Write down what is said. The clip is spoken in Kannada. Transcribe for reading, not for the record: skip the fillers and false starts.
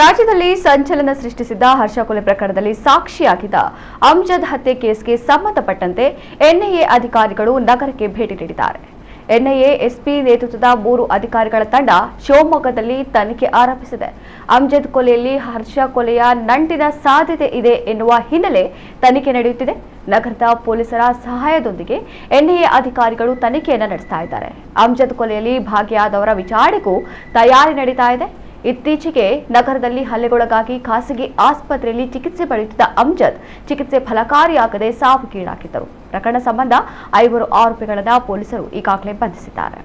ರಾಜ್ಯದಲ್ಲಿ ಸಂಚಲನ ಸೃಷ್ಟಿಸಿದ್ದ ಹರ್ಷ ಕೊಲೆ ಪ್ರಕರಣದಲ್ಲಿ ಸಾಕ್ಷಿಯಾಗಿದ್ದ ಅಮ್ಜದ್ ಹತ್ಯೆ ಕೇಸ್ಗೆ ಸಂಬಂಧಪಟ್ಟಂತೆ ಎನ್ಐಎ ಅಧಿಕಾರಿಗಳು ನಗರಕ್ಕೆ ಭೇಟಿ ನೀಡಿದ್ದಾರೆ. ಎನ್ಐಎ ಎಸ್ಪಿ ನೇತೃತ್ವದ 3 ಅಧಿಕಾರಿಗಳ ತಂಡ ಶಿವಮೊಗ್ಗದಲ್ಲಿ ತನಿಖೆ ಆರಂಭಿಸಿದೆ. ಅಮ್ಜದ್ ಕೊಲೆಯಲ್ಲಿ ಹರ್ಷ ಕೊಲೆಯ ನಂಟಿನ ಸಾಧ್ಯತೆ ಇದೆ ಎನ್ನುವ ಹಿನ್ನೆಲೆ ತನಿಖೆ ನಡೆಯುತ್ತಿದೆ. ನಗರದ ಪೊಲೀಸರ ಸಹಾಯದೊಂದಿಗೆ ಎನ್ಐಎ ಅಧಿಕಾರಿಗಳು ತನಿಖೆಯನ್ನು ನಡೆಸ್ತಾ ಇದ್ದಾರೆ. ಅಮ್ಜದ್ ಕೊಲೆಯಲ್ಲಿ ಭಾಗಿಯಾದವರ ವಿಚಾರಣೆಗೂ ತಯಾರಿ ನಡೀತಾ ಇದೆ. ಇತ್ತೀಚೆಗೆ ನಗರದಲ್ಲಿ ಹಲ್ಲೆಗೊಳಗಾಗಿ ಖಾಸಗಿ ಆಸ್ಪತ್ರೆಯಲ್ಲಿ ಚಿಕಿತ್ಸೆ ಪಡೆಯುತ್ತಿದ್ದ ಅಮ್ಜದ್ ಚಿಕಿತ್ಸೆ ಫಲಕಾರಿಯಾಗದೆ ಸಾವಿಗೀಡಾಗಿದ್ದರು. ಪ್ರಕರಣ ಸಂಬಂಧ 5 ಆರೋಪಿಗಳನ್ನು ಪೊಲೀಸರು ಈಗಾಗಲೇ ಬಂಧಿಸಿದ್ದಾರೆ.